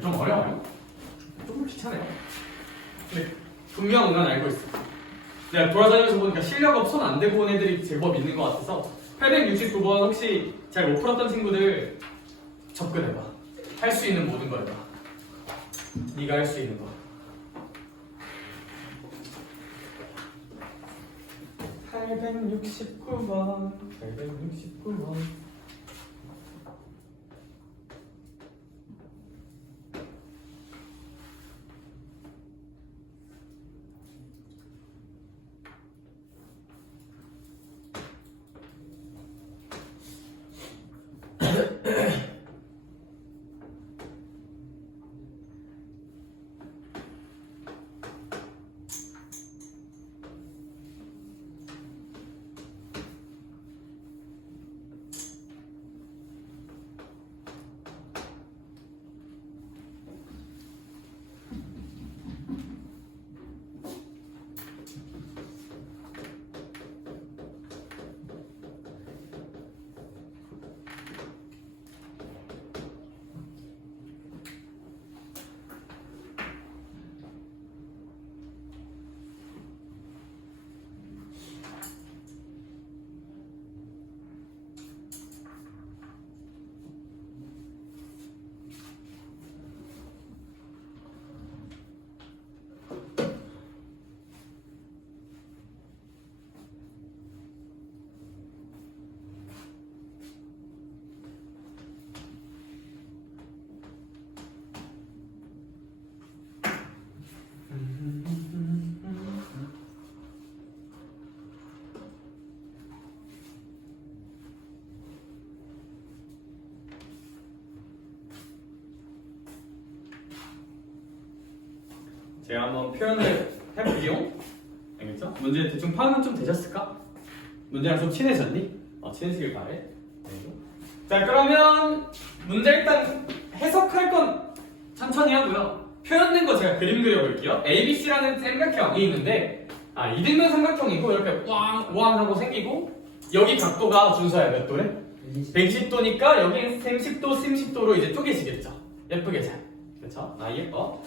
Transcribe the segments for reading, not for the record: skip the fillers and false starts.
좀 어려워요. 조금 귀찮아요. 근데 분명 난 알고 있어. 내가 돌아다니면서 보니까 실력업 손 안 대고 온 애들이 제법 있는 것 같아서 869번 혹시 잘 못 풀었던 친구들 접근해봐. 할 수 있는 모든 거 해봐. 네가 할 수 있는 거. 869번 869번 제가 한번 표현을 해볼게요. 알겠죠? 문제 대충 파악은 좀 되셨을까? 문제랑 좀 친해졌니? 친해지길 바래. 자, 그러면 문제 일단 해석할 건 천천히 하고요. 표현된 거 제가 그림 그려볼게요. ABC라는 삼각형이 있는데 이등변 삼각형이고 이렇게 왕 하고 생기고 여기 각도가 준서야 몇 도래? 120도니까 여기 30도, 30도로 이제 쪼개지겠죠. 예쁘게 잘. 그렇죠? 예뻐.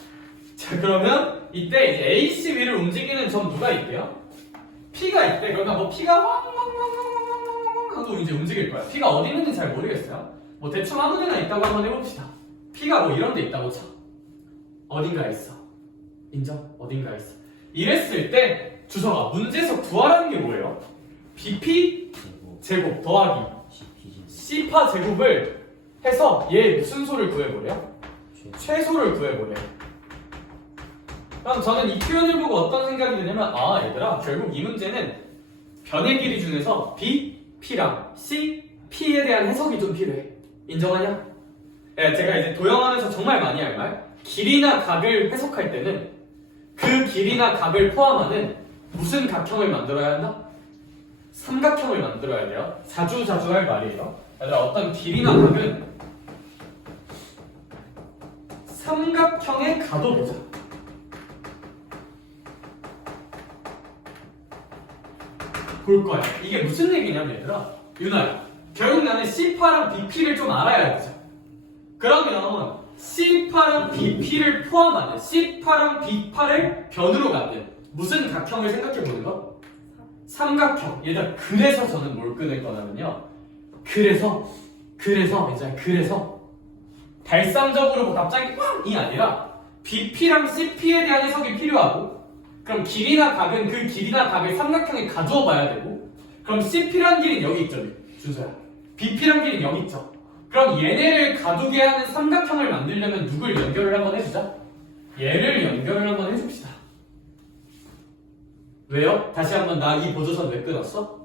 자, 그러면 이때 이제 AC 위를 움직이는 점 누가 있대요? P가 있대. 그러면 뭐 P가 왕왕왕왕왕왕 하고 이제 움직일 거야. P가 어디 있는지 잘 모르겠어요. 뭐 대충 아무 데나 있다고 한번 해봅시다. P가 뭐 이런 데 있다고 쳐. 어딘가에 있어. 인정? 어딘가에 있어. 이랬을 때 주서가 문제에서 구하라는 게 뭐예요? BP 제곱 더하기 C파 제곱을 해서 얘 무슨 소를 구해보래요? 최소를 구해보래요. 그럼 저는 이 표현을 보고 어떤 생각이 드냐면 얘들아 결국 이 문제는 변의 길이 중에서 B, P랑 C, P에 대한 해석이 좀 필요해. 인정하냐? 제가 이제 도형하면서 정말 많이 할 말 길이나 각을 해석할 때는 그 길이나 각을 포함하는 무슨 각형을 만들어야 한다? 삼각형을 만들어야 돼요. 자주 할 말이에요. 얘들아 어떤 길이나 각은 삼각형에 가둬보자. 볼 거야. 이게 무슨 얘기냐면 얘들아 유나야 결국 나는 C파랑 BP를 좀 알아야 되죠. 그러면 C파랑 BP를 포함하는 C파랑 B파를 변으로 만든 무슨 각형을 생각해 보는 거? 삼각형. 얘들아 그래서 저는 뭘 끊을 거냐면요. 그래서 발상적으로 갑자기 꽝이 아니라 BP랑 CP에 대한 해석이 필요하고 그럼 길이나 각은 그 길이나 각을 삼각형에 가두어 봐야 되고 그럼 CP란 길이는 여기 있죠 준서야. BP란 길이는 여기 있죠. 그럼 얘네를 가두게 하는 삼각형을 만들려면 누굴 연결을 한번 해주자. 얘를 연결을 한번 해줍시다. 왜요? 다시 한번 나 이 보조선 왜 끊었어?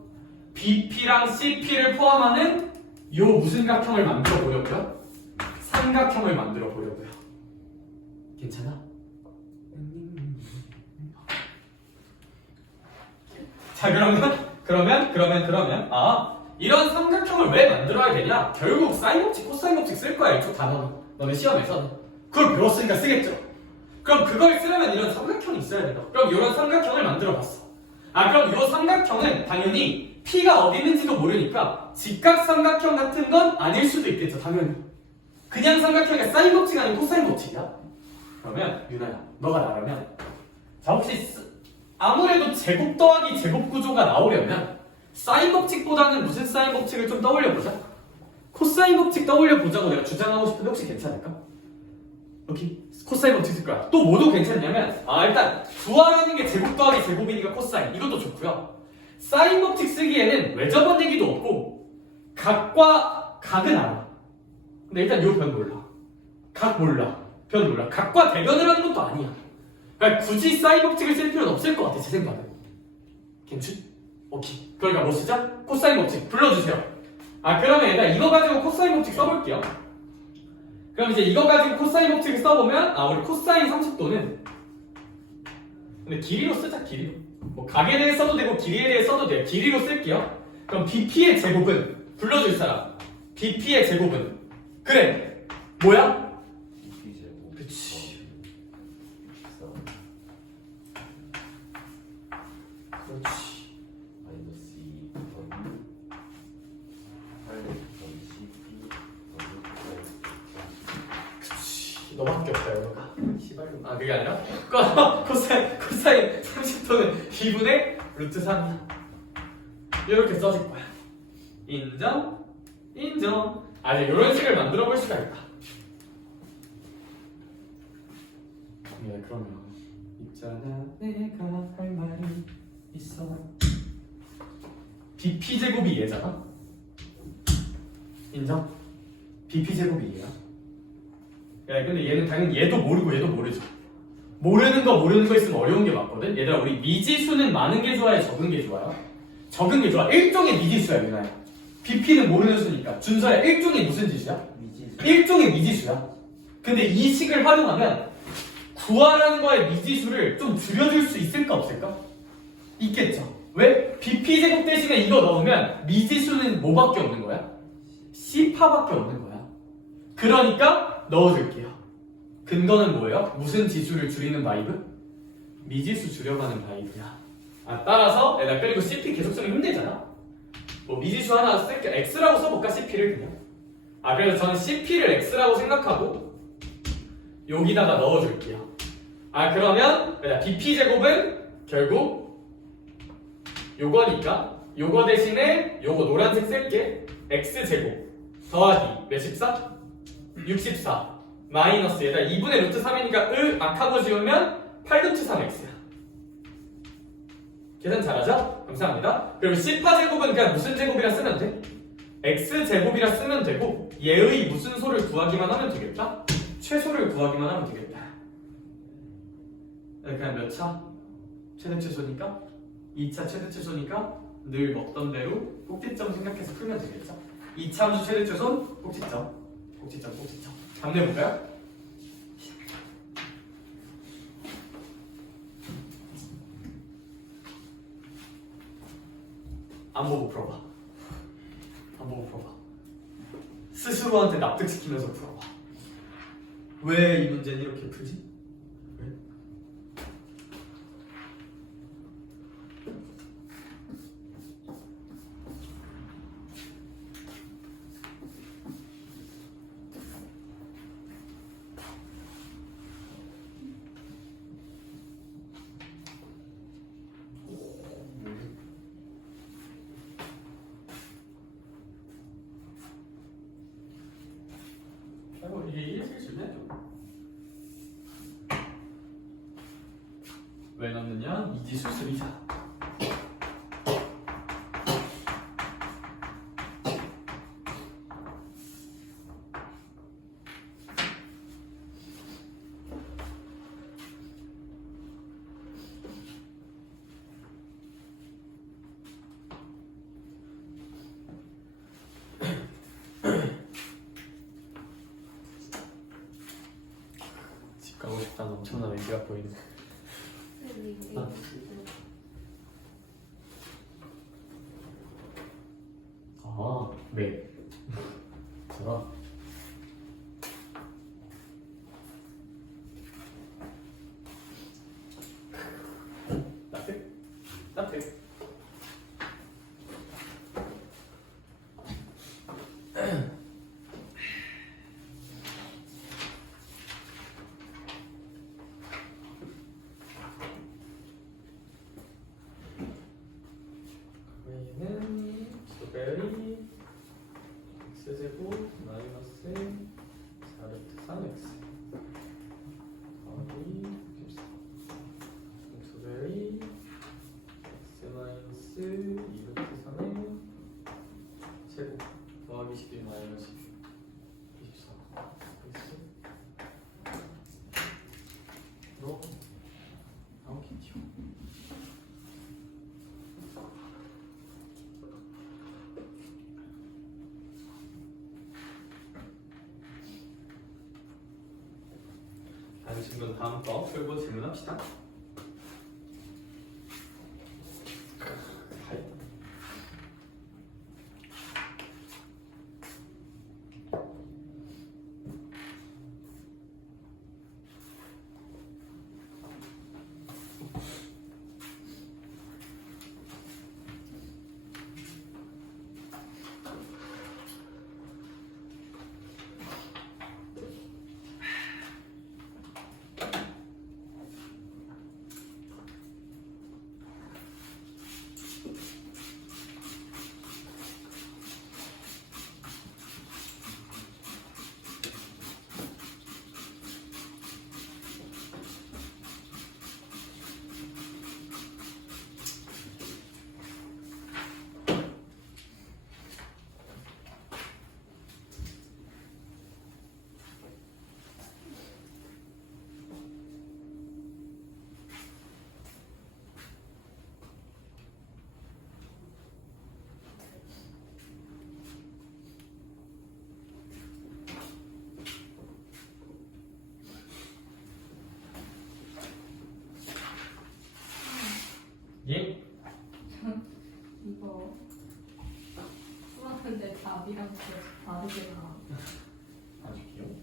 BP랑 CP를 포함하는 요 무슨 각형을 만들어 보려고요? 삼각형을 만들어 보려고요. 괜찮아? 자 그러면 이런 삼각형을 왜 만들어야 되냐? 결국 사인업칙, 코사인업칙 쓸 거야 이쪽 단어는. 너네 시험에서 그걸 배웠으니까 쓰겠죠. 그럼 그걸 쓰려면 이런 삼각형이 있어야 된다. 그럼 이런 삼각형을 만들어 봤어. 그럼 이 삼각형은 당연히 P가 어디 있는지도 모르니까 직각 삼각형 같은 건 아닐 수도 있겠죠. 당연히. 그냥 삼각형이 사인 법칙이 아니고 코사인 법칙이야. 그러면 유나야, 너가 나라면 자 혹시 아무래도 제곱 더하기 제곱 구조가 나오려면 사인 법칙보다는 무슨 사인 법칙을 좀 떠올려보자. 코사인 법칙 떠올려보자고 내가 주장하고 싶은데 혹시 괜찮을까? 여기 코사인 법칙 쓸 거야. 또 뭐도 괜찮냐면 일단 구하라는 게 제곱 더하기 제곱이니까 코사인 이것도 좋고요. 사인 법칙 쓰기에는 왜 저번 얘기도 없고 각과 각은 알아. 근데 일단 요 변 몰라. 각 몰라. 변 몰라. 각과 대변을 하는 것도 아니야. 그러니까 굳이 사인 법칙을 쓸 필요는 없을 것 같아 제 생각은. 괜찮? 오케이. 그러니까 뭐 쓰자? 코사인 법칙 불러주세요. 그러면 일단 이거 가지고 코사인 법칙 써볼게요. 그럼 이제 이거 가지고 코사인 법칙을 써보면 우리 코사인 30도는 근데 길이로 쓰자. 길이로 뭐 각에 대해 써도 되고 길이에 대해 써도 돼요. 길이로 쓸게요. 그럼 BP의 제곱은 불러줄 사람. BP의 제곱은 그래 뭐야? BP 제곱. 그치. 그렇지. 마이너스 2 더하기 8 더하기 CP 더하기 그치. 너밖에 없다 이거가. 시발로. 그게 아니라 코사인 30도는 2분의 루트 3이야. 이렇게 써줄 거야. 인정? 인정. 이제 이런 식을 만들어 볼 수가 있다. 네, 그러면 있잖아 내가 할 말이 있어. BP 제곱이 얘잖아. 인정? BP 제곱이 얘야. 야, 근데 얘는 당연히 얘도 모르고 얘도 모르죠. 모르는 거 있으면 어려운 게 맞거든. 얘들아 우리 미지수는 많은 게 좋아요, 적은 게 좋아요? 적은 게 좋아. 일종의 미지수야 유나야. BP는 모르는 수니까. 준서야 일종의 무슨 지수야? 미지수. 일종의 미지수야. 근데 이 식을 활용하면 구하라는 거의 미지수를 좀 줄여줄 수 있을까 없을까? 있겠죠. 왜? BP제곱 대신에 이거 넣으면 미지수는 뭐밖에 없는 거야? C파밖에 없는 거야. 그러니까 넣어줄게요. 근거는 뭐예요? 무슨 지수를 줄이는 바이브? 미지수 줄여가는 바이브야. 따라서 그리고 CP 계속 쓰면 힘들잖아. 뭐 미지수 하나 쓸게. X라고 써볼까? CP를 그냥. 그래서 저는 CP를 X라고 생각하고 여기다가 넣어줄게요. 그러면 BP제곱은 결국 요거니까 요거 대신에 요거 노란색 쓸게. X제곱 더하기 몇십사? 64 마이너스 얘다 2분의 루트 3이니까 악하고 지우면 8루트 3X야. 계산 잘하죠? 감사합니다. 그리고 C파 제곱은 그냥 무슨 제곱이라 쓰면 돼? X제곱이라 쓰면 되고 얘의 무슨 소를 구하기만 하면 되겠다? 최소를 구하기만 하면 되겠다. 그냥 몇 차? 최대 최소니까? 2차 최대 최소니까 늘 먹던 대로 꼭지점 생각해서 풀면 되겠죠? 2차 함수 최대 최소 꼭지점 꼭지점 꼭지점 답내볼까요? 안 보고 풀어봐. 안 보고 풀어봐. 스스로한테 납득시키면서 풀어봐. 왜 이 문제는 이렇게 풀지? 왜? 이게 이해질 수 있네. 왜 넣느냐? 미지수 쓰리자. 집 가고 싶다는 엄청난 의지가 보이는. 네. 저런. 따뜻? 따뜻. 다음 질문 다음 거 풀고 질문합시다. 예? 이거 풀었는데 답이랑 다르게 나. 아주 귀여워.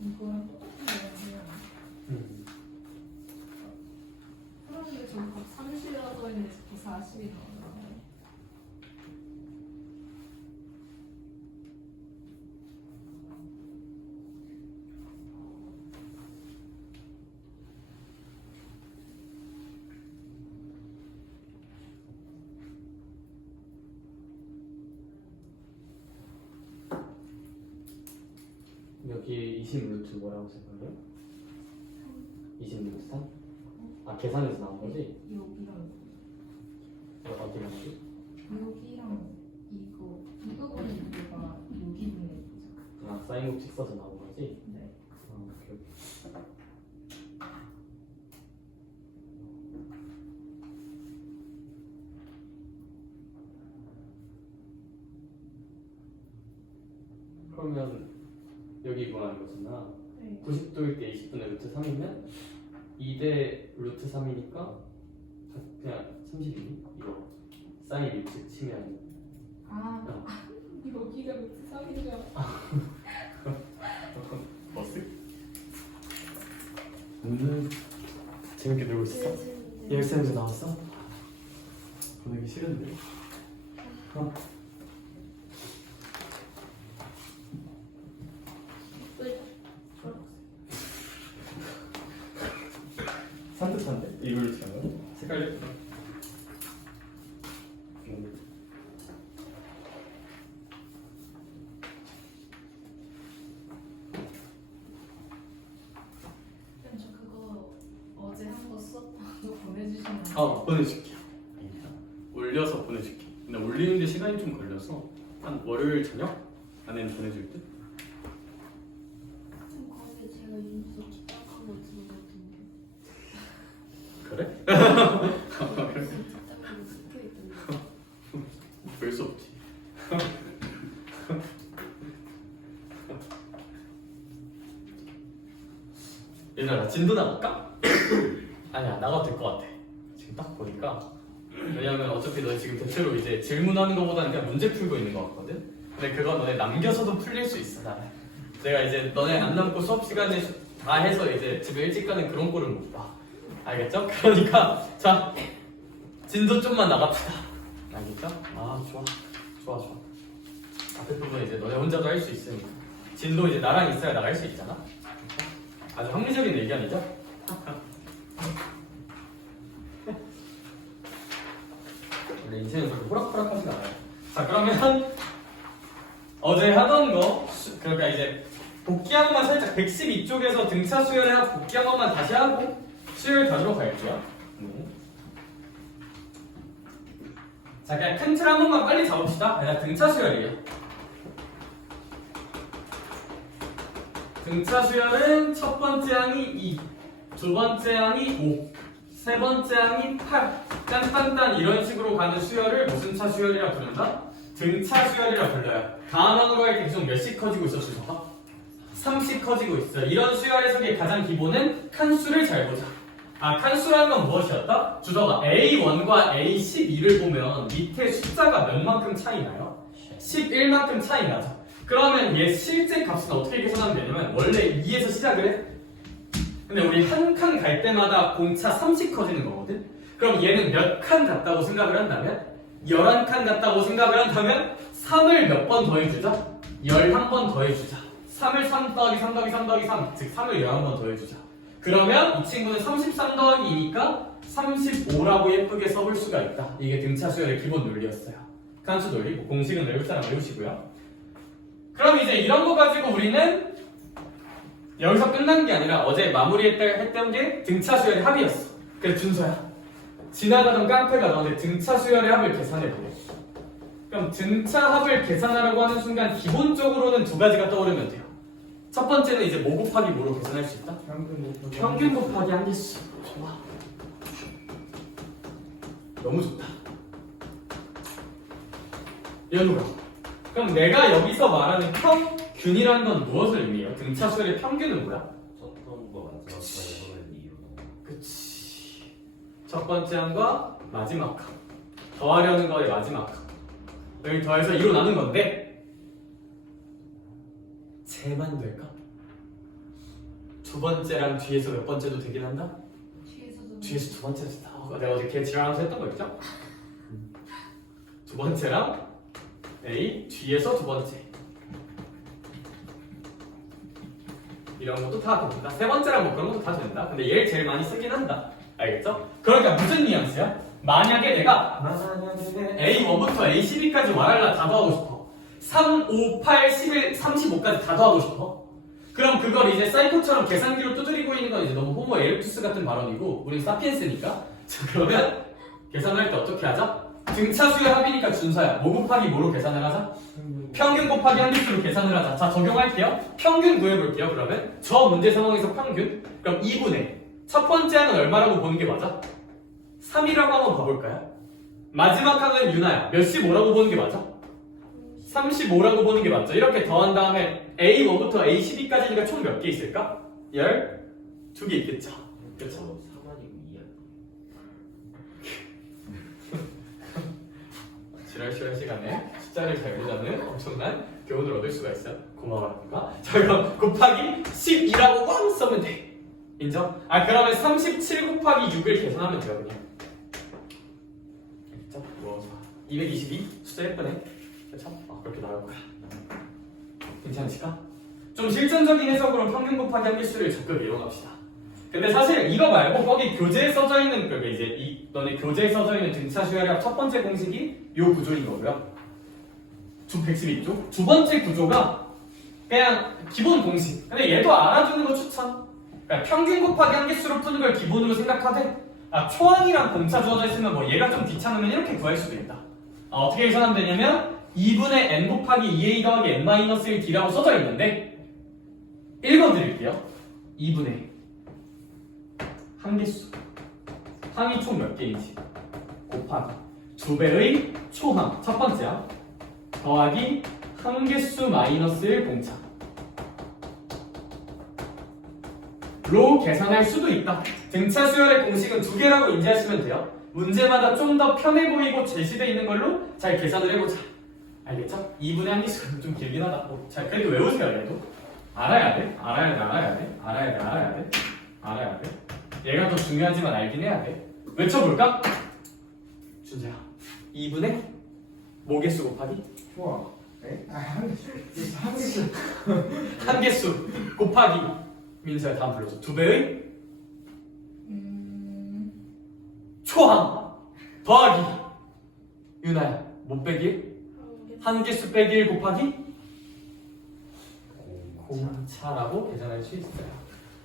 이거랑 똑같은 거예요. 풀었는데 저기 각 30이라고 써 있는데 자꾸 40이 나오더라고요. 여기 20 루트 뭐라고 생각해요? 20 루트 3? 아 계산해서 나온 거지? 여기랑 어디랑 어디? 여기랑 이거 보는 이거가 여기 분의 아 사인 법칙 써서 나온 거지? 네. 오케이. 그러면 여기 구하는 거잖아. 네. 90도일 때 20분의 루트 3이면 2대 루트 3이니까 그냥 30이니? 이거 사인 루트 치면 아 여기가 루트 3이죠. 버스? 오늘 재밌게 놀고 있었어? 열쇠에서 나왔어? 보내기 싫은데? 산뜻한데? 이걸로 치는 거야? 색깔 예쁘다. 저 그거 어제 한 거 썼다고 보내주시면 보내줄게요. 올려서 보내줄게. 근데 올리는데 시간이 좀 걸려서 한 월요일 저녁 안에는 보내줄 듯? 거기 제가 윤서 기딱하고 들어갔던데 그래? 기딱하고 붙어있던데 볼 수 없지. 얘들아 나 진도 나갈까? 아니야 나가도 될 것 같아. 지금 딱 보니까 왜냐면 어차피 너희 지금 대체로 이제 질문하는 것보다는 그냥 문제 풀고 있는 것 같거든. 근데 그거 너네 남겨서도 풀릴 수 있어. 나는 내가 이제 너네 안 남고 수업 시간에 다 해서 이제 집에 일찍 가는 그런 꼴을 못 봐. 알겠죠? 그러니까 자 진도 좀만 나갑시다. 알겠죠? 아 좋아 좋아 좋아. 앞에 부분 이제 너네 혼자도 할 수 있으니까 진도 이제 나랑 있어야 나갈 수 있잖아. 아주 합리적인 의견이죠? 원래 인생은 그렇게 호락호락하지가 않아요. 자 그러면 어제 하던 거 그러니까 이제 복귀한 것만 살짝 112쪽에서 등차 수열해서 복귀한 것만 다시 하고 수열 다으러 갈게요. 자, 그냥 큰 틀 한 번만 빨리 잡읍시다. 그냥 등차 수열이에요. 등차 수열은 첫 번째 항이 2, 두 번째 항이 5, 세 번째 항이 8. 딴딴딴 이런 식으로 가는 수열을 무슨 차 수열이라 부른다? 등차 수열이라 불러요. 다음하는 거에 계속 몇씩 커지고 있어, 주소가? 3씩 커지고 있어요. 이런 수열 해석의 가장 기본은 칸수를 잘 보자. 칸수라는 건 무엇이었다? 주소가 A1과 A12를 보면 밑에 숫자가 몇 만큼 차이 나요? 11만큼 차이 나죠. 그러면 얘 실제 값은 어떻게 계산하면 되냐면 원래 2에서 시작을 해. 근데 우리 한 칸 갈 때마다 공차 3씩 커지는 거거든? 그럼 얘는 몇 칸 갔다고 생각을 한다면? 11칸 갔다고 생각을 한다면 3을 몇 번 더해주자? 11번 더해주자. 3을 3 더하기 3 더하기 3 더하기 3, 즉 3을 11번 더해주자. 그러면 이 친구는 33 더하기 2니까 35라고 예쁘게 써볼 수가 있다. 이게 등차 수열의 기본 논리였어요. 칸수 논리, 뭐 공식은 외울 사람 외우시고요. 그럼 이제 이런 거 가지고 우리는 여기서 끝난 게 아니라 어제 마무리했던 게 등차 수열의 합이었어. 그래 준서야, 지나가던 깡패가 너한테 등차 수열의 합을 계산해보래. 그럼 등차 합을 계산하라고 하는 순간 기본적으로는 두 가지가 떠오르면 돼요. 첫 번째는 이제 뭐 곱하기 뭐로 계산할 수 있다? 평균 곱하기 한계수. 좋아. 너무 좋다. 연우가. 그럼 내가 여기서 말하는 평균이라는 건 무엇을 의미해요? 등차 수열의 평균은 뭐야? 썼던 거 마지막 거에서는 2로 그치. 첫 번째 항과 마지막 항. 더하려는 거의 마지막 항. 여기 더해서 2로 나눈 건데 쟤만 될까? 두 번째랑 뒤에서 몇 번째도 되긴 한다? 뒤에서 두 번째도 된다. 내가 어제 걔 지랄하면서 했던 거 있죠? 두 번째랑 A 뒤에서 두 번째 이런 것도 다 된다. 세 번째랑 뭐 그런 것도 다 된다. 근데 얘를 제일 많이 쓰긴 한다. 알겠죠? 그러니까 무슨 뉘앙스야? 만약에 내가 A1부터 A12까지 와랄라 다 더하고 싶어. 3, 5, 8, 11, 35까지 다 더하고 싶어. 그럼 그걸 이제 사이코처럼 계산기로 두드리고 있는 건 이제 너무 호모 에rectus 같은 발언이고 우린 사피엔스니까. 자, 그러면 계산을 할 때 어떻게 하자? 등차 수열 합이니까 준서야. 뭐 곱하기 뭐로 계산을 하자? 평균 곱하기 한계수로 계산을 하자. 자, 적용할게요. 평균 구해볼게요. 그러면 저 문제 상황에서 평균. 그럼 2분의 첫 번째 항은 얼마라고 보는 게 맞아? 3이라고 한번 봐볼까요? 마지막 항은 유나야. 몇십 오라고 보는 게 맞아? 35라고 보는 게 맞죠? 이렇게 더한 다음에 A1부터 A12까지니까 총 몇 개 있을까? 12개 있겠죠? 그렇죠? 4만이고 2야. 지랄 시간 시간에 숫자를 잘 외우자는 엄청난 교훈을 얻을 수가 있어요. 고마워라니까. 자, 그럼 곱하기 12라고 꽝 써면 돼. 인정? 그러면 37 곱하기 6을 계산하면 돼요, 그냥. 그렇죠? 뭐 222 숫자 예쁘네. 그렇죠? 그렇게 나올 거야. 괜찮으실까? 좀 실전적인 해석으로 평균 곱하기 한계수를 적극 이용합시다. 근데 사실 이거 말고 거기 교재에 써져 있는 그게 이제 너네 교재에 써져 있는 등차 수열의 첫 번째 공식이 요 구조인 거고요. 112조. 두 번째 구조가 그냥 기본 공식. 근데 얘도 알아주는 거 추천. 그러니까 평균 곱하기 한계수로 푸는 걸 기본으로 생각하되 초항이랑 공차 주어져 있으면 뭐 얘가 좀 귀찮으면 이렇게 구할 수도 있다. 어떻게 계산하면 되냐면 2분의 n 곱하기 2a 더하기 n-1d라고 써져 있는데 읽어드릴게요. 2분의 한계수 항이 총 몇 개인지 곱하기 2배의 초항 첫 번째야 더하기 한계수 마이너스 1 공차 로 계산할 수도 있다. 등차 수열의 공식은 두 개라고 인지하시면 돼요. 문제마다 좀 더 편해 보이고 제시되어 있는 걸로 잘 계산을 해보자. 알겠죠? 2분의 한계수가 좀 길긴 하다. 잘 그래도 외우세요. 그래도 알아야 돼. 알아야 돼. 알아야 돼. 알아야 돼. 알아야 돼. 알아야 돼. 얘가 더 중요하지만 알긴 해야 돼. 외쳐볼까? 준재야 2분의 모개수 곱하기 좋아. 네? 한개수. 한개수 곱하기 민서야 다음 불러줘 2배의 초항 더하기 유나야 못 빼기 한개수 빼기 1 곱하기 공차라고 계산할 수 있어요.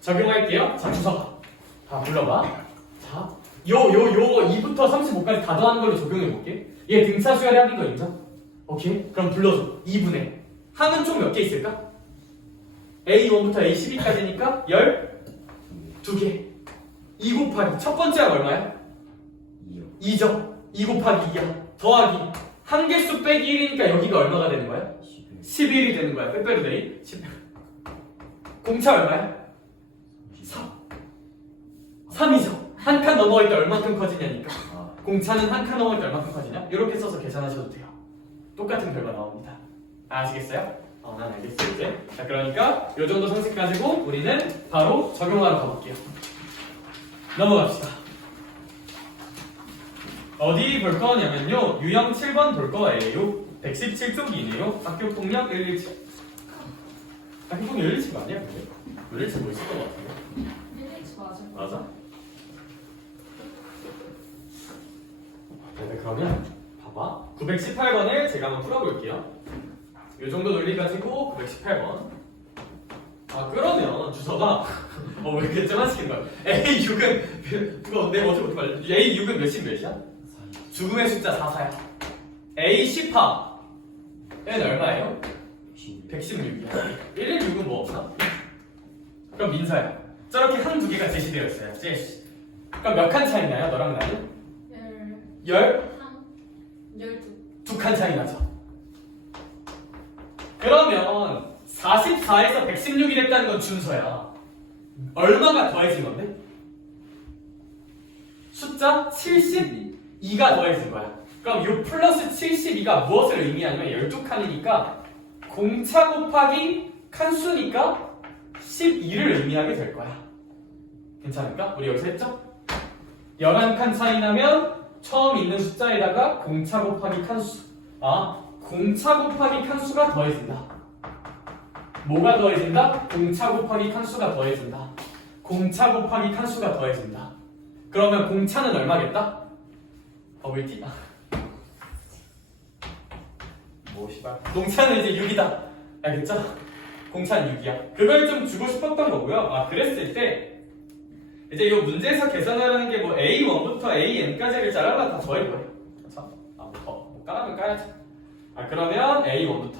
적용할게요. 자 주석 다 불러봐. 자 요 2부터 35까지 다 더하는 걸로 적용해볼게. 얘 등차 수열의 합인 거 인정? 오케이? 그럼 불러줘. 2분의 항은 총 몇 개 있을까? A1부터 A12까지니까 12개. 2 곱하기 첫 번째가 얼마야? 2요. 2죠. 2 곱하기 2야. 더하기 한 개수 빼기 1이니까 여기가 얼마가 되는 거야? 11이 되는 거야. 빼빼로 데이. 11. 공차 얼마야? 3. 3이죠. 한 칸 넘어갈 때 얼마큼 커지냐니까. 아, 공차는 한 칸 넘어갈 때 얼마큼 커지냐? 이렇게 써서 계산하셔도 돼요. 똑같은 결과 나옵니다. 아시겠어요? 난 알겠어 이제. 자, 그러니까 이 정도 상식 가지고 우리는 바로 적용하러 가볼게요. 넘어갑시다. 어디 볼 거냐면요. 유형 7번 볼 거예요. 117쪽이네요. 학교 폭력 117. 학교 폭력 117거 아니야? 근데? 117 뭐 있을 것 같은데? 1H 맞아. 맞아? 네, 그러면 봐봐. 918번을 제가 한번 풀어볼게요. 이 정도 논리 가지고 918번. 그러면 주서가 왜 이렇게 쩌마시킨 거야? A6은 그거 내가 어떻게 말해? A6은 몇십 몇이야? 죽음의 숫자 4사야. A10파 얘는 얼마예요? 116이야. 116은 뭐 없나? 그럼 민서야. 저렇게 한 두 개가 제시되어 있어요. 그럼 몇 칸 차이 나요? 너랑 나는? 12. 2칸 차이 나죠. 그러면 44에서 116이 됐다는 건 준서야. 얼마가 더해진 건데? 숫자 72가 더해진 거야. 그럼 이 플러스 72가 무엇을 의미하냐면 12칸이니까 공차 곱하기 칸수니까 12를 의미하게 될 거야. 괜찮을까? 우리 여기서 했죠? 11칸 차이 나면 처음 있는 숫자에다가 공차 곱하기 칸수. 공차 곱하기 칸수가 더해진다. 뭐가 더해진다? 공차 곱하기 칸수가 더해진다. 공차 곱하기 칸수가 더해진다. 그러면 공차는 얼마겠다? 왜 띠? 뭐 씨발. 공차는 이제 6이다. 알겠죠? 공차는 6이야. 그걸 좀 주고 싶었던 거고요. 그랬을 때 이제 이 문제에서 계산하라는 게 뭐 A1부터 AN까지를 짜라라 다 더해버려. 그렇죠? 뭐 까라면 까야지. 그러면 A1부터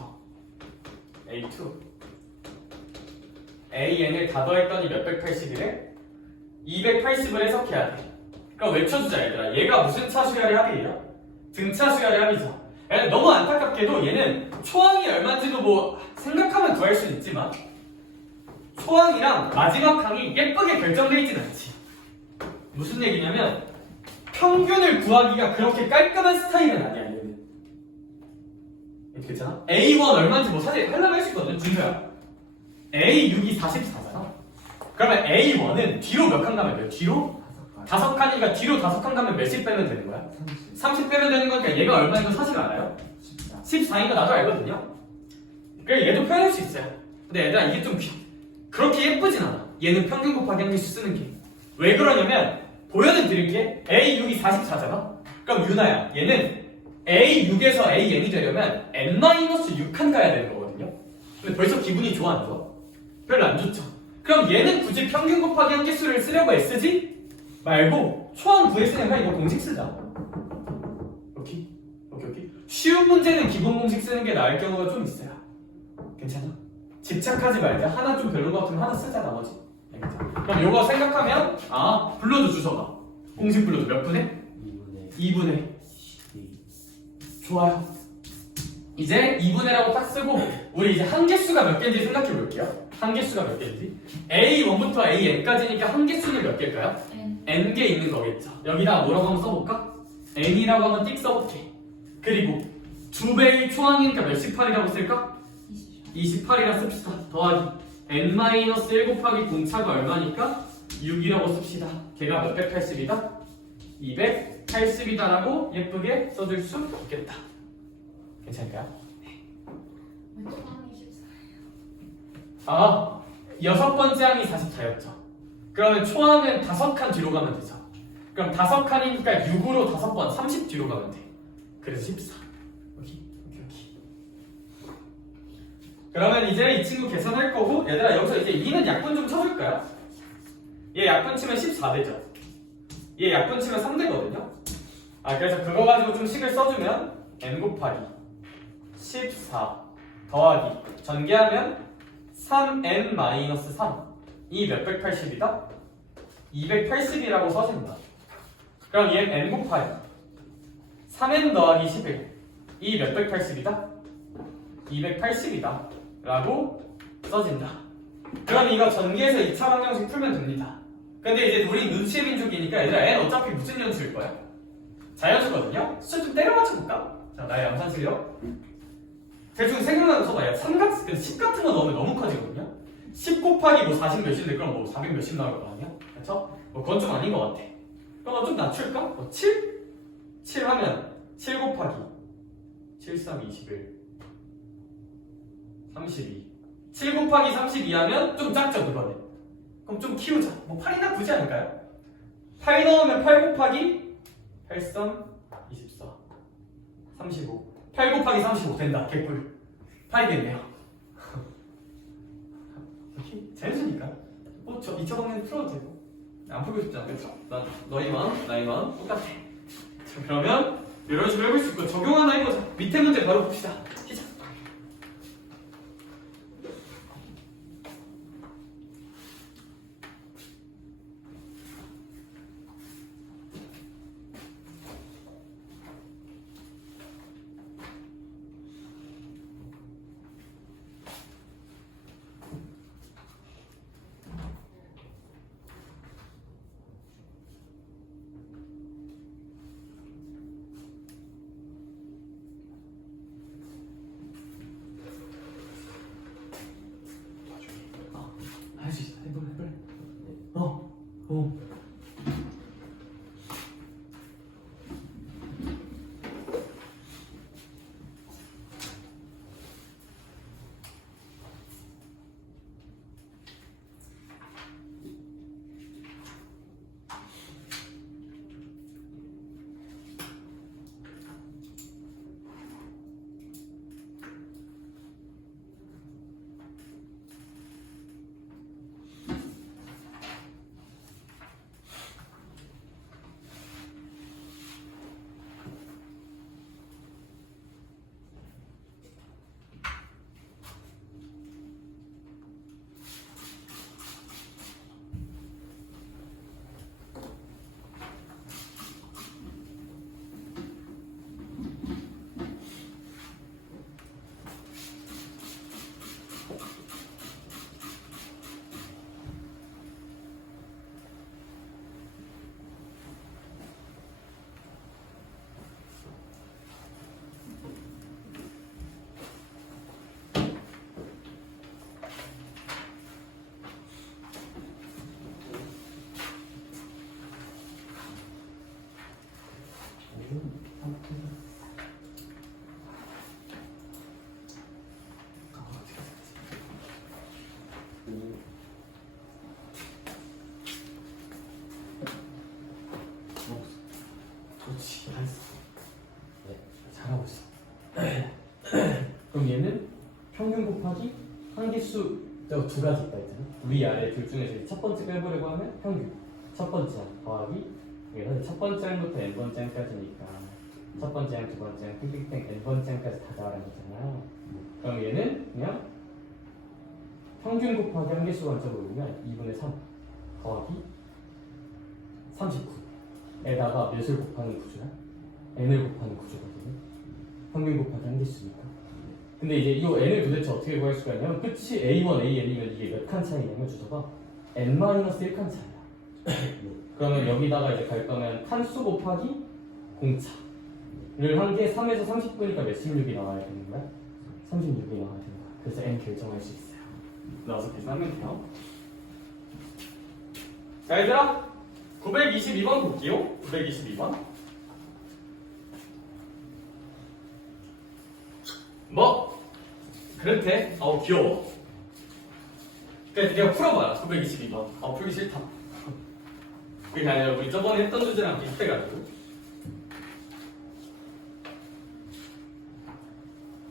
A2 AN을 다 더했더니 몇백 80이래? 280을 해석해야 돼. 그럼 외쳐주자 얘들아. 얘가 무슨 차수열의 합이에요? 등차수열의 합이죠. 너무 안타깝게도 얘는 초항이 얼마인지도 뭐 생각하면 구할 수는 있지만 초항이랑 마지막 항이 예쁘게 결정되어 있진 않지. 무슨 얘기냐면 평균을 구하기가 그렇게 깔끔한 스타일은 아니야 얘는. 괜찮아? A1 얼마인지 뭐 사실 하려면 할 수 있거든. 준서야 A6이 44잖아. 그러면 A1은 뒤로 몇 칸 가면 돼요? 뒤로? 5칸이니까 뒤로 5칸 가면 몇십 빼면 되는 거야? 30 빼면 되는 거니까 얘가 얼마인 거 사실 알아요? 14인 거 나도 알거든요. 그래 얘도 표현할 수 있어요. 근데 얘들아 이게 좀 그렇게 예쁘진 않아. 얘는 평균 곱하기 한 개씩 쓰는 게. 왜 그러냐면 보여는 드릴게. A6이 44잖아. 그럼 유나야 얘는 A6에서 AN이 되려면 N-6칸 가야 되는 거거든요. 근데 벌써 기분이 좋아 안 좋아? 별로 안 좋죠. 그럼 얘는 굳이 평균 곱하기 한 개수를 쓰려고 애쓰지 말고 초항 구했으니까 이거 공식 쓰자. 오케이? 쉬운 문제는 기본 공식 쓰는 게 나을 경우가 좀 있어요. 괜찮아? 집착하지 말자. 하나 좀 별론 것 같으면 하나 쓰자 나머지. 알겠죠? 그럼 요거 생각하면 불러줘 주소가. 공식 불러줘. 몇 분의? 2분의. 좋아요. 이제 2분의라고 딱 쓰고 우리 이제 한 개수가 몇 개인지 생각해 볼게요. 한 개수가 몇 개인지. A1부터 AN까지니까 한 개수는 몇 개일까요? N개 있는 거겠죠. 여기다 뭐라고 한번 써볼까? N이라고 한번 띡 써볼게. 그리고 2배의 초항이니까 몇십 8이라고 쓸까? 28이라 씁시다. 더하기 N-1 곱하기 공차가 얼마니까? 6이라고 씁시다. 걔가 몇백 80이다? 280이다 라고 예쁘게 써줄 수 있겠다. 괜찮을까요? 왜 초항이 14예요? 여섯 번째 항이 44였죠. 그러면 초항은 5칸 뒤로 가면 되죠. 그럼 5칸이니까 6으로 5번 30 뒤로 가면 돼. 그래서 14. 오케이. 그러면 이제 이 친구 계산할 거고 얘들아 여기서 이제 2는 약분 좀 쳐줄까요? 얘 약분 치면 14되죠. 얘 약분 치면 3되거든요. 그래서 그거 가지고 좀 식을 써주면 n 곱하기 14 더하기 전개하면 3n-3 이 몇백 80이다? 280이라고 써진다. 그럼 얘는 n 곱하기 3n 더하기 11 이 몇백 80이다? 280이다 라고 써진다. 그럼 이거 전개해서 2차 방정식 풀면 됩니다. 근데 이제 우리 눈치의 민족이니까 얘들아 n 어차피 무슨 연수일 거야? 자연수거든요? 숫자 좀 때려 맞춰볼까? 자, 나의 암산식이요. 대충 생각나는 거 써봐. 10 같은 거 넣으면 너무 커지거든요? 10 곱하기 뭐 40 몇인데 그럼 뭐 400 몇십 나올 거 아니야? 그쵸? 뭐 그건 좀 아닌 것 같아. 그럼 좀 낮출까? 뭐 7? 7 하면 7 곱하기 7, 3, 21 32 7 곱하기 32 하면 좀 작죠 그거는. 그럼 좀 키우자. 뭐 8이 나쁘지 않을까요? 8 넣으면 8 곱하기 8, 3, 24 35 8 곱하기 35 된다. 개꿀. 8이겠네요. 재밌으니까. 뭐 저 2차 방정식 풀어도 되고 안 풀고 싶지 않겠죠? 너희 마음, 나의 마음 똑같아. 자, 그러면 이런 식으로 해볼 수 있고 적용 하나 해보자. 밑에 문제 바로 봅시다. 시작. 할 수 있어. 해볼래? 어. 그렇지. 잘했어. 네, 잘하고 있어. 그럼 얘는 평균 곱하기 한계수가 두 가지 있다 했잖아. 위아래 둘 중에서 첫 번째 빼보려고 하면 평균. 첫 번째 항 더하기 여기서 첫 번째 항부터 n 번째 항까지니까 첫 번째 항, 두 번째 항, 땡땡땡 n 번째 항까지 다 더하는 거잖아요. 그럼 얘는 그냥 평균 곱하기 한계수 관점으로 보면 2분의 3 더하기 39에다가 몇을 곱하는 구조야? n을 곱하는 구조거든요. 평균 곱하기 한계수니까. 근데 이제 이 n을 도대체 어떻게 구할 수가 있냐면 끝이 a1, an이면 이게 몇 칸 차이냐면 주소가 n-1칸 차이야. 그러면 여기다가 이제 갈 거면 칸수 곱하기 공차를 한 게 3에서 30분이니까 몇 16이 나와야 되는 거야? 36이 나와야 되는 거야. 그래서 n 결정할 수 있어요. 나와서 계산하면 돼요. 자 얘들아 922번 볼게요. 922번 뭐? 그렇대? 귀여워. 그래 내가 풀어봐라. 922번 풀기 싫다. 그게 아니라 우리 저번에 했던 주제랑 비슷해가지고.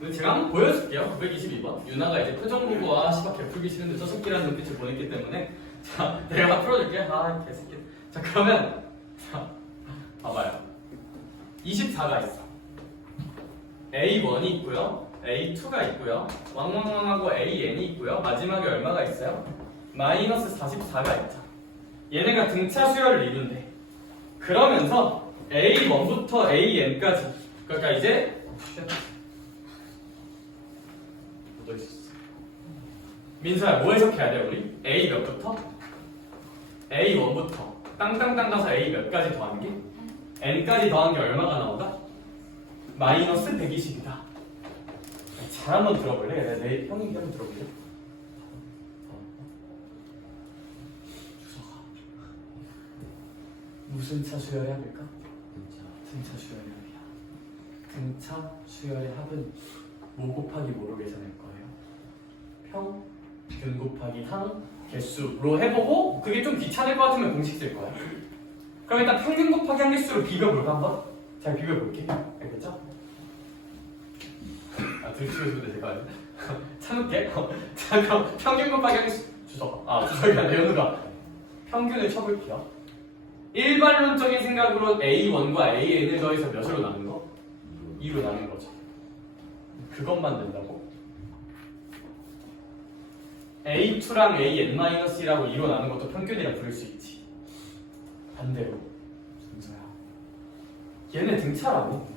근데 제가 한번 보여줄게요. 922번 유나가 이제 표정 보고 씨발 풀기 싫은데 저 새끼라는 눈빛을 보냈기 때문에 자 내가 풀어줄게. 개새끼. 자 그러면 자 봐봐요. 24가 있어. A1이 있고요. A2가 있고요. 왕왕왕하고 AN이 있고요. 마지막에 얼마가 있어요? 마이너스 44가 있죠. 얘네가 등차 수열을 이룬대. 그러면서 A1부터 AN까지. 그러니까 이제 묻어 있었어. 민서야, 뭐 해석해야 돼 우리? A 몇부터? A1부터 땅땅땅 가서 A 몇까지 더한 게? N까지 더한 게 얼마가 나온다? 마이너스 120이다. 잘 한번 들어볼래? 내가 내 형님 한번 들어볼래? 주소가 무슨 차 수열의 합일까? 등차 수열의 합이야. 등차 수열의 합은 뭐 곱하기 뭐로 계산할 거예요? 평균 곱하기 항 개수로 해보고, 그게 좀 귀찮을 것 같으면 공식 쓸 거야. 그럼 일단 평균 곱하기 항 개수로 비벼볼까 한번? 잘 비벼볼게. 알겠죠? 들키우는데 제가 참을게. 자, 그럼 평균 곱하기 항 개수 주석이 아니라 연우가 평균을 쳐볼게요. 일반론적인 생각으로 A1과 AN을 더해서 몇으로 나눈 거? 2로 나눈 거죠. 그것만 된다고? A2랑 AN-1이라고 2로 나눈 것도 평균이라 부를 수 있지. 반대로 순서야, 얘네 등차라고?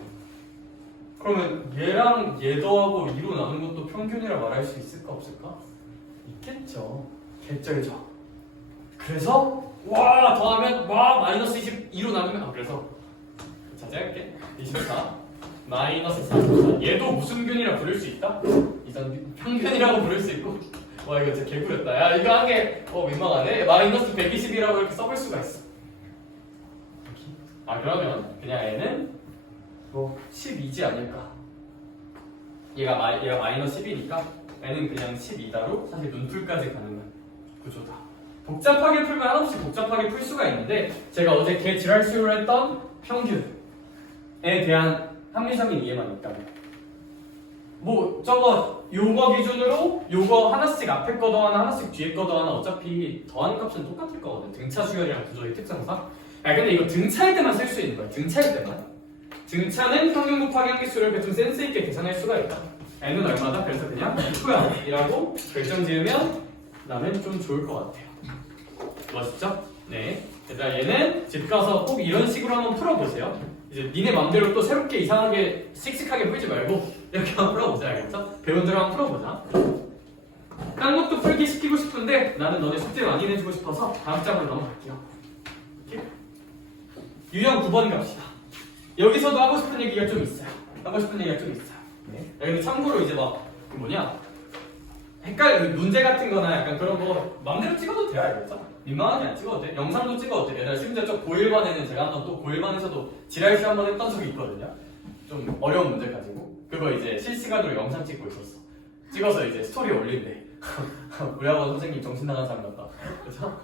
그러면 얘랑 얘 더하고 2로 나눈 것도 평균이라 말할 수 있을까 없을까? 있겠죠. 개쩔죠. 그래서 와 더하면 와 마이너스 22로 나누면 그래서 자제할게. 24 마이너스 34. 얘도 무슨 균이라 부를 수 있다? 이전 평균이라고 부를 수 있고. 와 이거 진짜 개구렸다. 야 이거 한 게 민망하네. 마이너스 120이라고 이렇게 써볼 수가 있어. 그러면 그냥 얘는 뭐 12지 않을까? 얘가 마이너스 10이니까 얘는 그냥 12다로 사실 눈풀까지 가능한 구조다. 복잡하게 풀면 한없이 복잡하게 풀 수가 있는데, 제가 어제 개 지랄수를 했던 평균에 대한 합리적인 이해만 있다면 뭐 저거 요거 기준으로 요거 하나씩 앞에 거 더하나 하나씩 뒤에 거 더하나 어차피 더하는 값은 똑같을 거거든. 등차 수열이랑 구조의 특성상. 근데 이거 등차일 때만 쓸 수 있는 거야. 등차일 때만. 등차는 평균 곱하기 항기수를 이렇게 좀 센스 있게 계산할 수가 있다. n은 얼마다? 그래서 그냥 2이라고 결정 지으면 나는 좀 좋을 것 같아요. 멋있죠? 네. 얘들아, 얘는 집 가서 꼭 이런 식으로 한번 풀어보세요. 이제 니네 맘대로 또 새롭게 이상하게 씩씩하게 풀지 말고 이렇게 한번 풀어보자. 알겠죠? 배운 대로 한번 풀어보자. 딴 것도 풀기 시키고 싶은데 나는 너네 숙제 많이 내주고 싶어서 다음 장으로 넘어갈게요. 오케이? 유형 9번 갑시다. 여기서도 하고 싶은 얘기가 좀 있어요. 네. 근데 참고로 이제 문제 같은 거나 약간 그런 거 맘대로 찍어도 돼요. 알겠죠? 민망하게 안 찍어도 돼. 영상도 찍어도 돼. 얘들아, 심지어 저 고1반에는 제가 한번 또 고1반에서도 지랄시 한번 했던 적이 있거든요. 좀 어려운 문제 가지고. 그거 이제 실시간으로 영상 찍고 있었어. 찍어서 이제 스토리에 올린대. 우리 학원 선생님 정신 나간 사람 같다. 그래서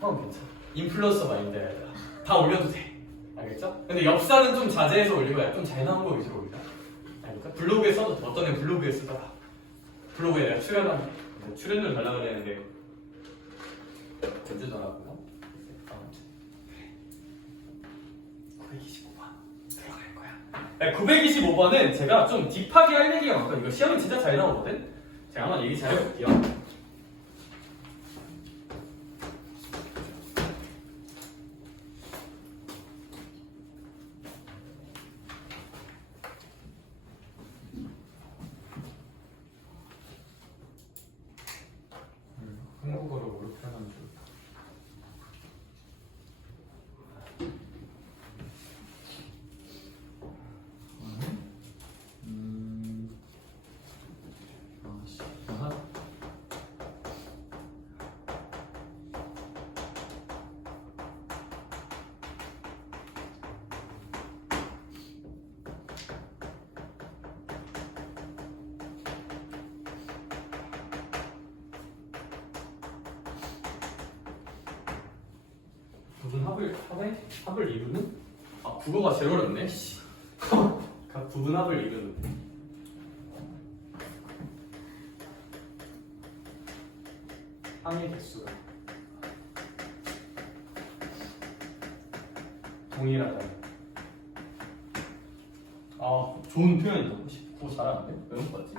괜찮아. 인플루언서 마인드야. 얘들아. 다 올려도 돼. 알겠죠? 근데 엽사는 좀 자제해서 올리고 좀 잘 나온 거 위주로 올려. 알겠죠? 블로그에 써도 돼. 어떤 애 블로그에 쓰더라. 블로그에 내가 출연료 달라고 그랬는데 해주더라고요. 아무튼 925번 들어갈 거야. 925번은 제가 좀 딥하게 할 얘기가 많거든요. 이거 시험이 진짜 잘 나오거든. 제가 한번 얘기 잘 해볼게요. 한국어로 뭐로 표현하면 좋을까? 무슨 합을 이루는? 국어가 제일 어렵네. 각 부분 합을 이루는. 항의 개수가 동일하다. 아, 좋은 표현이다. 그거 잘하는데? 외운 거 같지?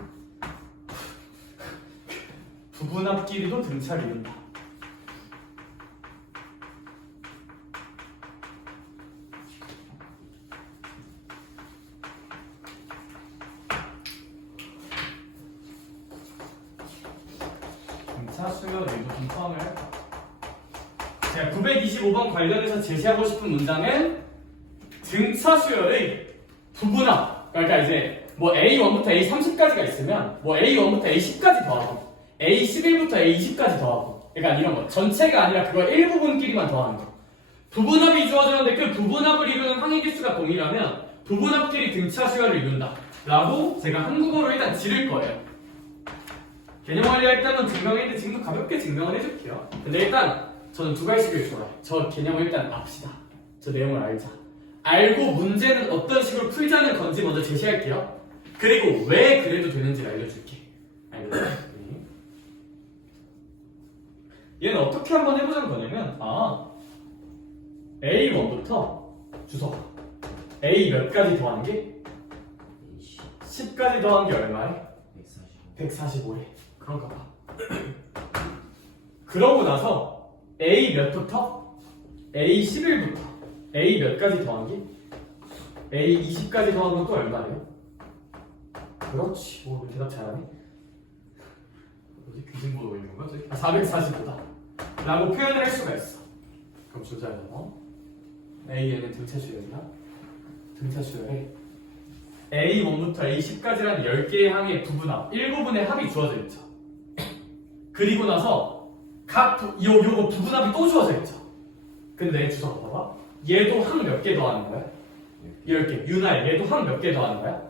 부분 앞끼리도 등차를 이룬다. 등차 수열 일부 포함을 할까? 제가 925번 관련해서 제시하고 싶은 문장은 등차 수열의 부분합. 그러니까 이제 뭐 A1부터 A30까지가 있으면 뭐 A1부터 A10까지 더하고 A11부터 A20까지 더하고 그러니까 이런 거 전체가 아니라 그거 일부분끼리만 더하는 거. 부분합이 주어졌는데 그 부분합을 이루는 항의 개수가 동일하면 부분합끼리 등차 수열을 이룬다 라고 제가 한국어로 일단 지를 거예요. 개념 완료할 때는 증명했는데 지금 가볍게 증명을 해줄게요. 근데 일단 저는 두 가지씩을 좋아해요. 저 개념을 일단 압시다. 저 내용을 알자. 알고 문제는 어떤 식으로 풀자는 건지 먼저 제시할게요. 그리고 왜 그래도 되는지 알려줄게. 알겠죠? 얘는 어떻게 한번 해보자는 거냐면 A1부터 주석 A 몇 가지 더한 게 10까지 더한 게 얼마에? 145에 그런가 봐. 그러고 나서 A 몇부터? A11부터 A 몇 가지 더한 게? A 20까지 더한 건 또 얼마예요? 그렇지. 오, 대답 잘하네. 뭐지? 귀신 보고 있는 건가? 445다 라고 표현을 할 수가 있어. 그럼 주자에서 A에는 등차 수열이야. 등차 수열에 A1부터 A10까지라는 10개의 항의 부분합, 일부분의 합이 주어져 있죠. 그리고 나서 요거 부분합이 또 주어져 있죠. 근데 주석 봐봐. 얘도 항 몇 개 더하는 거야? 10개. 유나 얘도 항 몇 개 더하는 거야?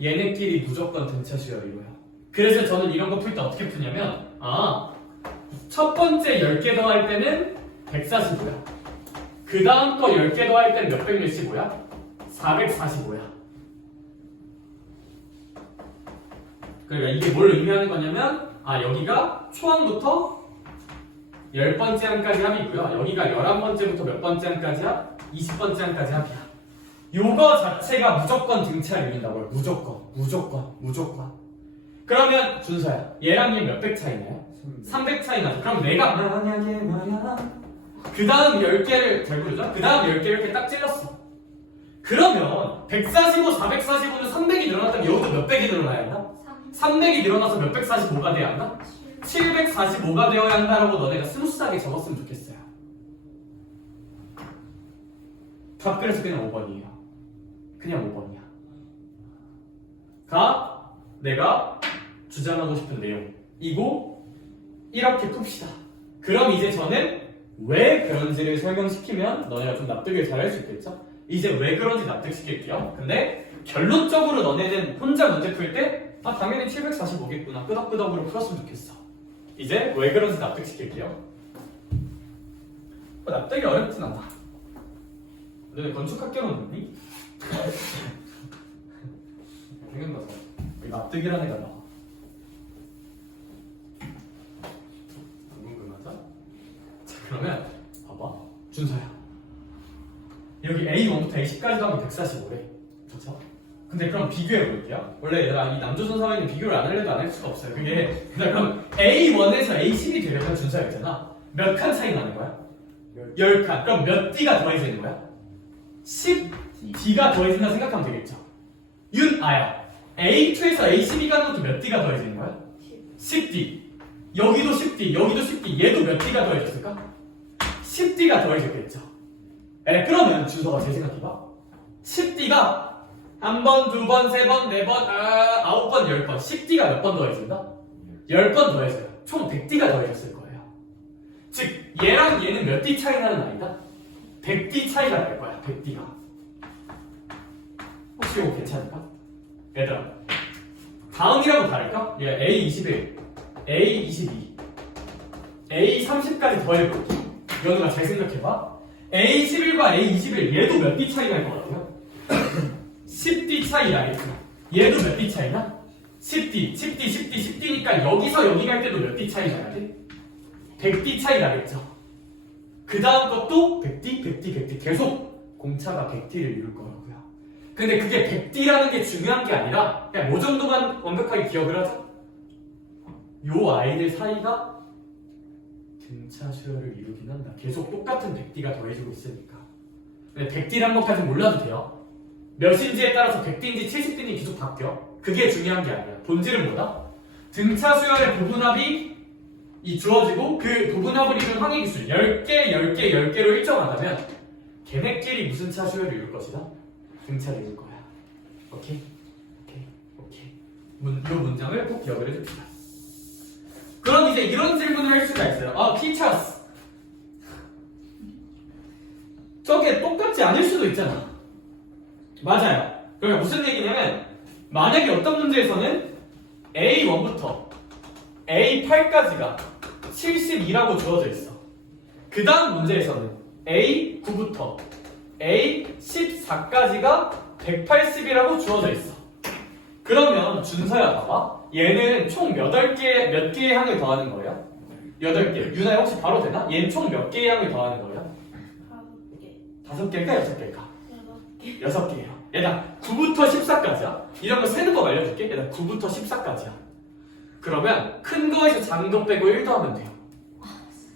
얘네끼리 무조건 등차 수열이고요. 그래서 저는 이런 거 풀 때 어떻게 푸냐면 첫 번째 10개 더할 때는 145야. 그 다음 또 10개 더할 때는 몇백 몇십오야? 445야. 그러니까 이게 뭘 의미하는 거냐면 여기가 초항부터 10번째 항까지 합이고요. 여기가 11번째부터 몇 번째 항까지야? 20번째 항까지 합이야. 요거 자체가 무조건 등차를 이룬다고요. 무조건. 그러면 준서야, 얘랑 얘 몇백 차이 나요? 300 차이 나죠. 그럼 내가 만약에 말야 그 다음 10개를 잘 부르죠? 그 다음 10개 이렇게 딱 찔렀어. 그러면 145, 445는 300이 늘어났다면 여기도 몇백이 늘어나야 한다? 300이 늘어나서 몇백 45가 돼야 한다? 745가 되어야 한다라고 너네가 스무스하게 적었으면 좋겠어요. 답 그래서 그냥 5번이에요. 그냥 5번이야. 가 내가 주장하고 싶은 내용이고 이렇게 풉시다. 그럼 이제 저는 왜 그런지를 설명시키면 너네가 좀 납득을 잘 할 수 있겠죠? 이제 왜 그런지 납득시킬게요. 근데 결론적으로 너네는 혼자 문제 풀 때 당연히 745겠구나 끄덕끄덕으로 풀었으면 좋겠어. 이제 왜 그런지 납득시킬게요. 납득이 어렵진 않아. 너네 건축학교는 없니? 생각나서 납득이라는 애가 나와. 궁금하죠? 자 그러면 봐봐 준서야, 여기 A1부터 A10까지 하면 145래. 그렇죠? 근데 그럼 비교해 볼게요. 원래 얘들아 이 남조선 사회는 비교를 안 하려도 안 할 수가 없어요. 그게 그럼 A1에서 A10이 되려면 준서야 있잖아. 몇 칸 차이 나는 거야? 10칸. 그럼 몇 D가 더해지는 거야? 10D가 더해진다 생각하면 되겠죠. 윤아야, A2에서 A12 가는 것도 몇 D가 더해지는 거야? 10D. 여기도 10D, 여기도 10D. 얘도 몇 D가 더해졌을까? 10D가 더해졌겠죠. 그러면 준서가 제 생각해봐. 10D가 한 번, 두 번, 세 번, 네 번, 9번, 10번. 10D가 몇 번 더해진다? 10번 더해져요. 총 100D가 더해졌을 거예요. 즉 얘랑 얘는 몇 D 차이 나는 아이다? 100D 차이가 날 거야. 100D가. 혹시 이거 괜찮을까? 얘들아 다음이라고 다를까? 얘 A21, A22, A30까지 더해볼게. 연우가 잘 생각해봐. A11과 A21 얘도 몇 D 차이 날 것 같아요? 10D 차이 나겠죠. 얘도 몇 D 차이나? 10D, 10D니까 여기서 여기 갈 때도 몇 D 차이 나야 돼? 100D 차이 나겠죠. 그 다음 것도 100D 계속 공차가 100D를 이룰 거라고요. 근데 그게 100D라는 게 중요한 게 아니라 그냥 뭐 정도만 완벽하게 기억을 하자. 요 아이들 사이가 등차 수열을 이루긴 한다. 계속 똑같은 100D가 더해지고 있으니까. 근데 100D란 것까지 몰라도 돼요. 몇인지에 따라서 100D인지 70D인지 계속 바뀌어. 그게 중요한 게 아니야. 본질은 뭐다? 등차 수열의 부분합이 이 주어지고 그 부분합을 이루는 항해기술 10개로 일정하다면 걔네끼리 무슨 차 수열을 이룰 것이다? 등차를 이룰 거야. 오케이? 이 문장을 꼭 기억을 해줍시다. 그럼 이제 이런 질문을 할 수가 있어요. 피차스 저게 똑같지 않을 수도 있잖아. 맞아요. 그러니까 무슨 얘기냐면 만약에 어떤 문제에서는 A1부터 A8까지가 72라고 주어져 있어. 그 다음 문제에서는 A9부터 A14까지가 180이라고 주어져 있어. 그러면 준서야 봐봐. 얘는 총 몇 개의 항을 더하는 거예요? 8개. 유나야 혹시 바로 되나? 얘는 총 몇 개의 항을 더하는 거예요? 5개일까? 6개일까? 6개예요. 얘들아 9부터 14까지야. 이런 거 세는 법 알려줄게. 얘들아 9부터 14까지야. 그러면 큰 거에서 작은 거 빼고 1 더하면 돼요.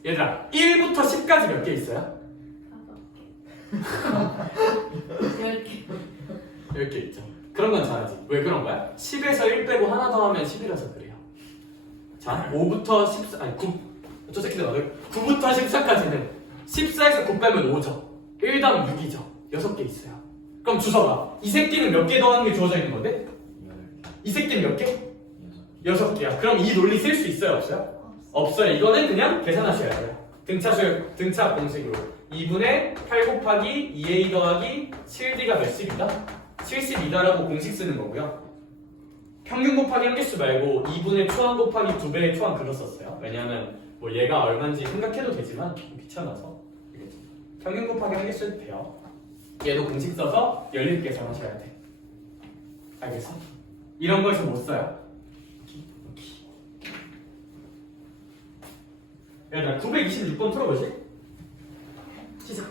얘들아 1부터 10까지 몇 개 있어요? 10개. 10개 있죠. 그런 건 잘하지. 왜 그런 거야? 10에서 1 빼고 하나 더하면 10이라서 그래요. 자 5부터 14 아니 9 저 새끼들 어디 9부터 14까지는 14에서 9 빼면 5죠. 1 다음 6이죠. 6개 있어요. 그럼 주서가 이 새끼는 몇 개 더하는 게 주어져 있는 건데? 이 새끼는 몇 개? 6개야. 그럼 이 논리 쓸 수 있어요? 없어요? 없어요. 이거는 그냥 계산하셔야 돼요. 등차 공식으로 2분의 8 곱하기 2a 더하기 7d가 몇십이다? 72다라고 공식 쓰는 거고요. 평균 곱하기 한개수 말고 2분의 초항 곱하기 2배의 초항 그거 썼어요. 왜냐하면 뭐 얘가 얼마인지 생각해도 되지만 귀찮아서 알겠죠? 평균 곱하기 한개수 해도 돼요. 얘도 공식 써서 연립 계산하셔야 돼. 알겠어? 이런 거에서 못 써요. 얘들아 926번 풀어보시. 시작.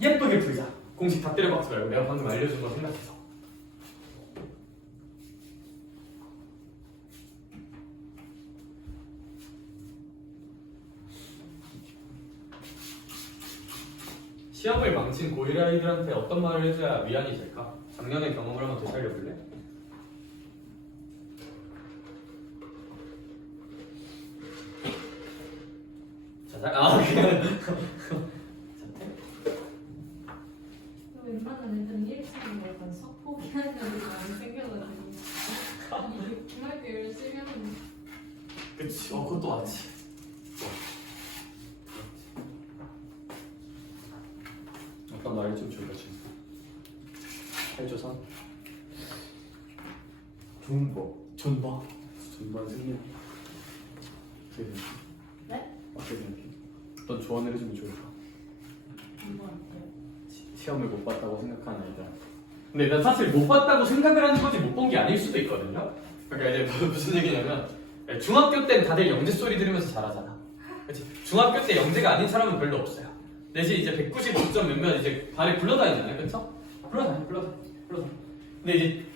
예쁘게 풀자. 공식 다 때려박지 말고 내가 방금 알려준 거 생각해서. 시험을 망친 고1 아이들한테 어떤 말을 해줘야 위안이 될까? 작년의 경험을 한번 다시 알려볼래? 그냥 웬만한 애들은 1차는 약간 포기하는 애들이 많이 생겨가지고 이게 중학교 열심히 하면 그치. 그것도 맞지. 어떤 말이 좀 좋을까 싶어. 해줘서 존버 승리. 네? 어떻게 생각해? 어떤 조언을 해주면 좋을까? 이거 어때요? 시험을 못 봤다고 생각하는 아이들. 근데 난 사실 못 봤다고 생각을 하는 거지 못 본 게 아닐 수도 있거든요. 그러니까 이제 무슨 얘기냐면 중학교 때는 다들 영재 소리 들으면서 잘하잖아. 그렇지? 중학교 때 영재가 아닌 사람은 별로 없어요. 대신 이제 195점 몇몇 이제 발에 굴러다니잖아요, 그렇죠? 굴러다니. 근데 이제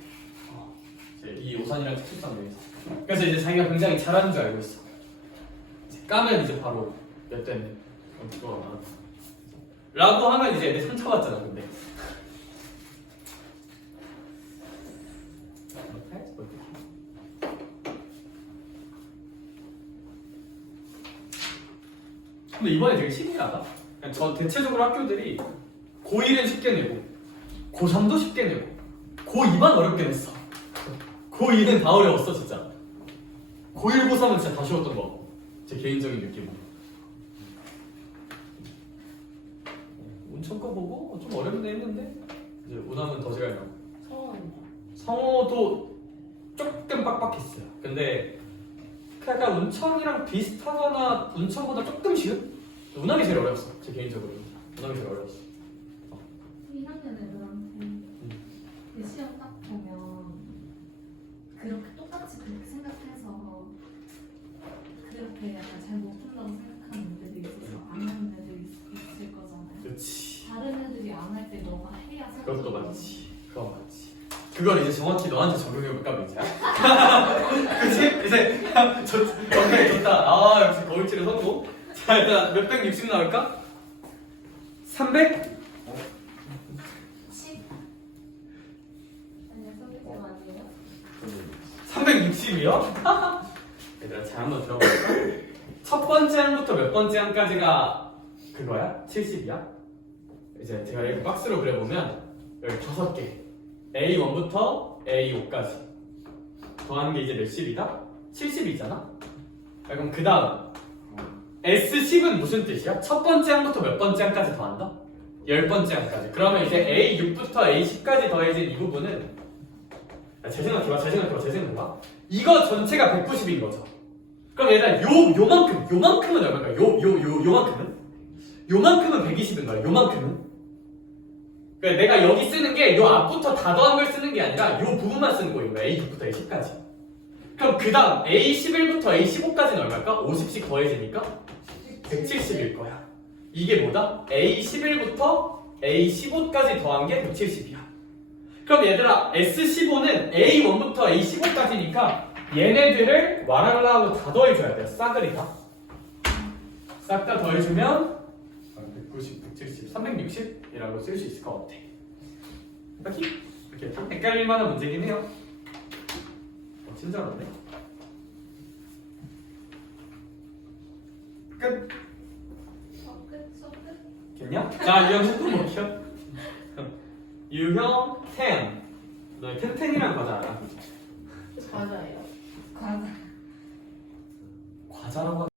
이 오산이랑 특수성 내에서 그래서 이제 자기가 굉장히 잘하는 줄 알고 있어. 이제 까면 이제 바로 몇 대는 라고 하면 이제 내 상처받잖아. 근데 근데 이번에 되게 신기하다. 전 대체적으로 학교들이 고1은 쉽게 내고 고3도 쉽게 내고 고2만 어렵게 냈어. 고2는 다 어려웠어 진짜. 고1, 고3은 진짜 다 쉬웠던 거 같고 제 개인적인 느낌으로. 운천 거 보고 좀 어렵네 했는데 이제 운하면 더 잘 나고 성어도 조금 빡빡했어요. 근데 약간 운천이랑 비슷하거나 운천보다 조금 쉬운? 운항이 제일 어려웠어. 제 개인적으로 운항이 제일 어려웠어. 1학년 애들한테 그 시험 딱 보면 그렇게 똑같이 그렇게 생각해서 그렇게 약간 잘 못 푼다고 생각하는 애들이 있어서 안 하는 애들이 있을 거잖아요. 그것도 맞지. 그건 맞지. 그걸 이제 정확히 너한테 적용해볼까 민지야? 그치? 이제 오케이 좋다. 아 역시 거울치를 성공. 자 일단 몇백 60 나올까? 300? 10. 아니요, 선생님 아니에요? 360이요? 얘들아 잘 한번 들어볼까? 첫 번째 항부터 몇 번째 항까지가 그거야? 70이야? 이제 제가 이거 박스로 그려보면 여기 5개 A1부터 A5까지 더하는 게 이제 몇십이다? 70이잖아? 그럼 그 다음 S10은 무슨 뜻이야? 첫 번째 항부터 몇 번째 항까지 더한다? 10번째 항까지. 그러면 이제 A6부터 A10까지 더해진 이 부분은 잘 생각해봐. 이거 전체가 190인 거죠. 그럼 얘들아 요만큼은 얼마일까? 요만큼은 120인 거야. 요만큼은. 그러니까 내가 여기 쓰는 게 요 앞부터 다 더한 걸 쓰는 게 아니라 요 부분만 쓰는 거인 거야. A6부터 A10까지. 그럼 그 다음 A11부터 A15까지는 얼마일까? 50씩 더해지니까 170일 거야. 이게 뭐다? A11부터 A15까지 더한 게 170이야. 그럼 얘들아 S15는 A1부터 A15까지니까 얘네들을 와랄라하고 다 더해줘야 돼요. 싸그리 다. 싹 다 더해주면 190, 170, 360이라고 쓸 수 있을 것 같아. 맞지? 이렇게 좀 헷갈릴 만한 문제긴 해요. 친절하네. 끝. 끝. 됐냐? 자, 유형 또 먹혀. 유형 10. 너 10이란 과자 알아? 맞아요. 과자. 과자라고